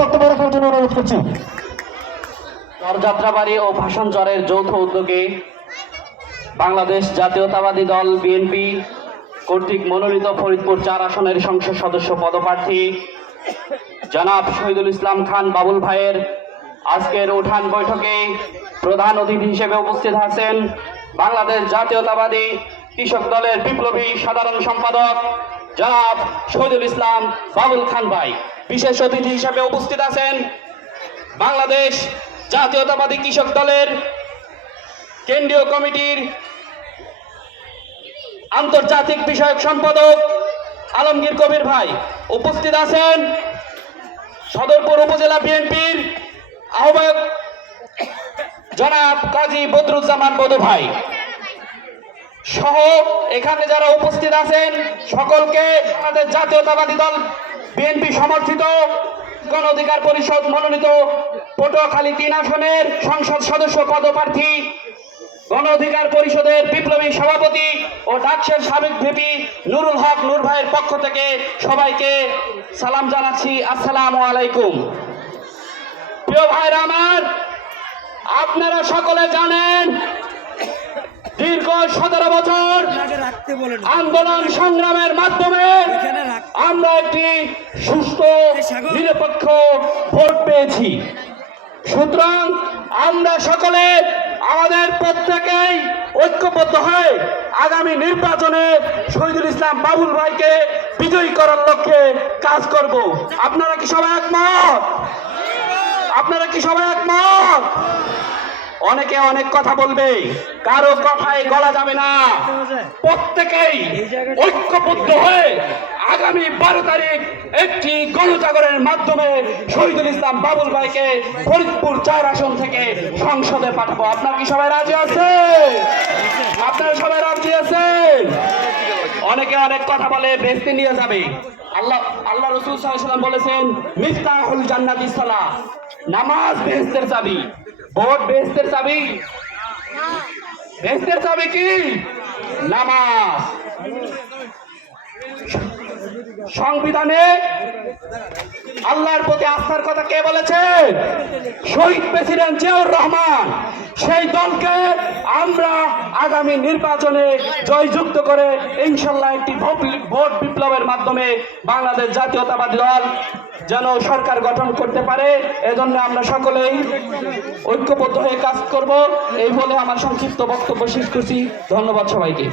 বক্তব্য রাখার জন্য অনুরোধ করছি। যাত্রাবাড়ি ও ভাষণচরের যৌথ উদ্যোগে বাংলাদেশ জাতীয়তাবাদী দল বিএনপি কর্তৃক মনোনীত ফরিদপুর 4 আসনের সংসদ সদস্য পদপ্রার্থী জনাব শহীদুল ইসলাম খান বাবুল ভাইয়ের আজকের উঠান বৈঠকে প্রধান অতিথি হিসেবে উপস্থিত আছেন বাংলাদেশ জাতীয়তাবাদী কৃষক দলের বিপ্লবী সাধারণ সম্পাদক জনাব শহীদুল ইসলাম বাবুল খান ভাই। বিশেষ অতিথি হিসেবে উপস্থিত আছেন বাংলাদেশ জাতীয়তাবাদী কৃষক দলের কেন্দ্রীয় কমিটির আন্তর্জাতিক বিষয়ক সম্পাদক আলমগীর কবির ভাই। উপস্থিত আছেন সদরপুর উপজেলা বিএনপির আহ্বায়ক জনাব কাজী বদরুজ্জামান বদু ভাই সহ এখানে যারা উপস্থিত আছেন সকলকে আমাদের জাতীয়তাবাদী দল বিএনপি সমর্থিত গণ অধিকার পরিষদ মনোনীত পটুয়াখালী 3 আসনের সংসদ সদস্য পদপ্রার্থী গণ অধিকার পরিষদের বিপ্লবী সভাপতি ও ডাকসের সাবেক ভিপি নুরুল হক নূর ভাইয়ের পক্ষ থেকে সবাইকে সালাম জানাচ্ছি। আসসালামু আলাইকুম। প্রিয় ভাইরা আমার, আপনারা সকলে জানেন দীর্ঘ 17 বছর আন্দোলন সংগ্রামের মাধ্যমে আমরা একটি সুস্থ নিরপেক্ষ ভোট পেয়েছি। সুতরাং আমরা সকলে আমাদের প্রত্যেকেই ঐক্যবদ্ধ হয়ে আগামী নির্বাচনে শহীদুল ইসলাম বাবুল ভাইকে বিজয়ী করার লক্ষ্যে কাজ করব। আপনারা কি সবাই একমত? আপনারা কি সবাই একমত? অনেকে অনেক কথা বলবে, কারো কথায় গলা যাবে না। প্রত্যেকেই ঐক্যবদ্ধ হয়ে আগামী 12 তারিখ একটি গণজাগরণের মাধ্যমে শহীদুল ইসলাম বাবুল ভাইকে ফরিদপুর 4 আসন থেকে সংসদে পাঠাবো। আপনারা কি সবাই রাজি আছেন? আপনারা সবাই রাজি আছেন? অনেকে অনেক কথা বলে বেহেশতে নিয়ে যাবে। আল্লাহ রাসূল সাল্লাল্লাহু আলাইহি ওয়াসাল্লাম বলেছেন মিফতাহুল জান্নাতিস সালাহ, নামাজ বেহেশতের চাবি। ভোট বেহেশতের চাবি? বেহেশতের চাবি কি? নামাজ। সংবিধানে আল্লাহর প্রতি আস্থার কথা কে বলেছেন? শহীদ প্রেসিডেন্ট জিয়াউর রহমান। সেই দলকে আমরা আগামী নির্বাচনে জয়যুক্ত করে ইনশাল্লাহ একটি ভোট বিপ্লবের মাধ্যমে বাংলাদেশ জাতীয়তাবাদী দল যেন সরকার গঠন করতে পারে, এজন্য আমরা সকলেই ঐক্যবদ্ধ হয়ে কাজ করব। এই বলে আমার সংক্ষিপ্ত বক্তব্য শেষ করছি। ধন্যবাদ সবাইকে।